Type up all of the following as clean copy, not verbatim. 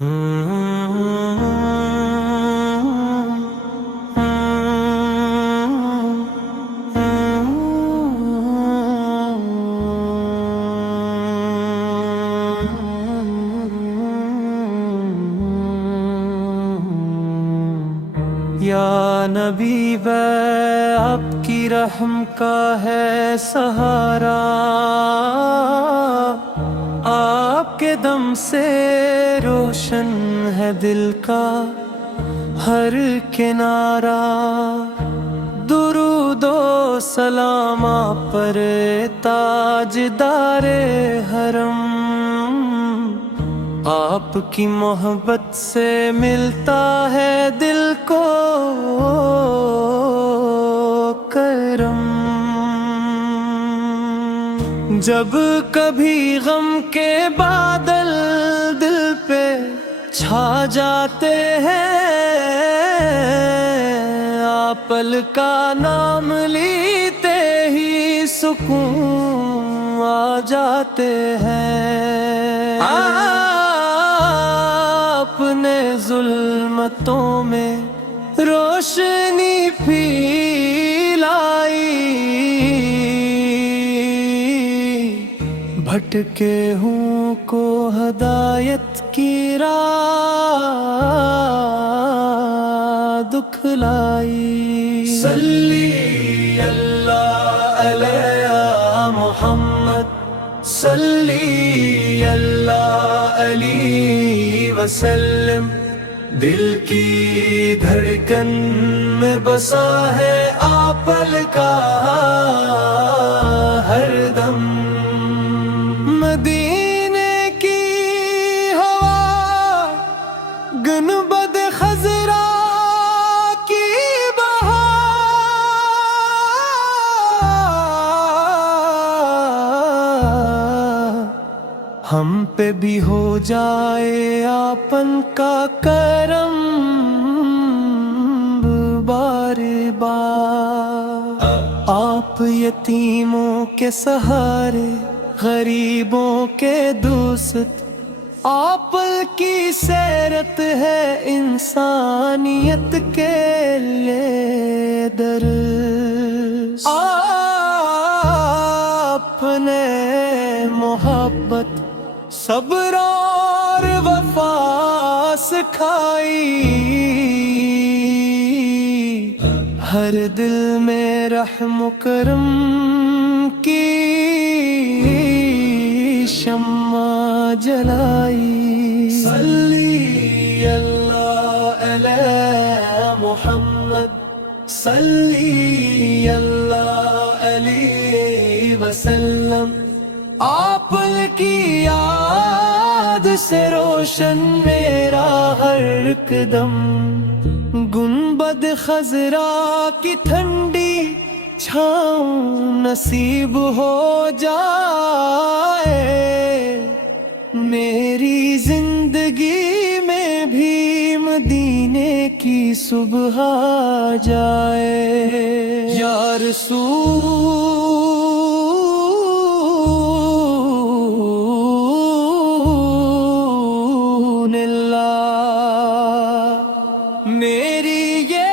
یا نبی وے آپ کی رحم کا ہے سہارا، آپ کے دم سے روشن ہے دل کا ہر کنارہ، درود و سلام آپ پر تاجدار حرم، آپ کی محبت سے ملتا ہے دل کو کرم، جب کبھی غم کے بادل دل پہ چھا جاتے ہیں، آپ کا نام لیتے ہی سکون آ جاتے ہیں، آپ نے ظلمتوں میں روشنی پھیلائی، بھٹکے ہوں کو ہدایت کی راہ دکھلائی، صلی اللہ علیہ محمد، صلی اللہ علیہ وسلم، دل کی دھڑکن میں بسا ہے آپ کا ہر دم، مدینے کی ہوا گنبد خضرا کی بہار، ہم پہ بھی ہو جائے آپن کا کرم بار بار، آپ یتیموں کے سہارے غریبوں کے دوست، آپ کی سیرت ہے انسانیت کے لیے درس، آپ نے محبت صبر اور وفا سکھائی، ہر دل میں رحم و کرم کی شمع جلائی، صلی اللہ علیہ محمد، صلی اللہ علیہ وسلم، آپ کی یاد سے روشن میرا ہر ایک دم، گنبد خضرا کی ٹھنڈی چھاؤں نصیب ہو جائے، میری زندگی میں بھی مدینے کی صبح آ جائے، یا رسول میری یہ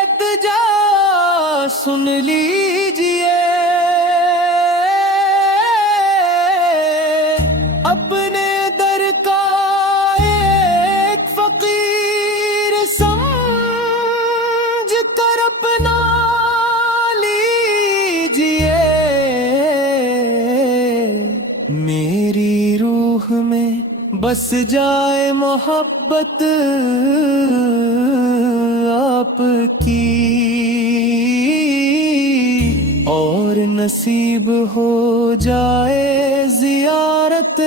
التجا سن لیجئے، اپنے در کا ایک فقیر سمجھ کر اپنا لیجئے، میری روح میں بس جائے محبت آپ کی، اور نصیب ہو جائے زیارت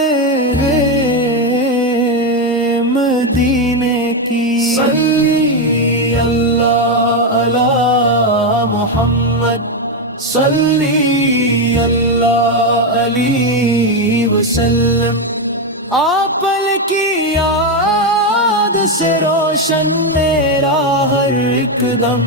مدینے کی، صلی اللہ علی محمد، صلی اللہ علیہ وسلم، آپ کی یاد سے روشن میرا ہر ایک دم،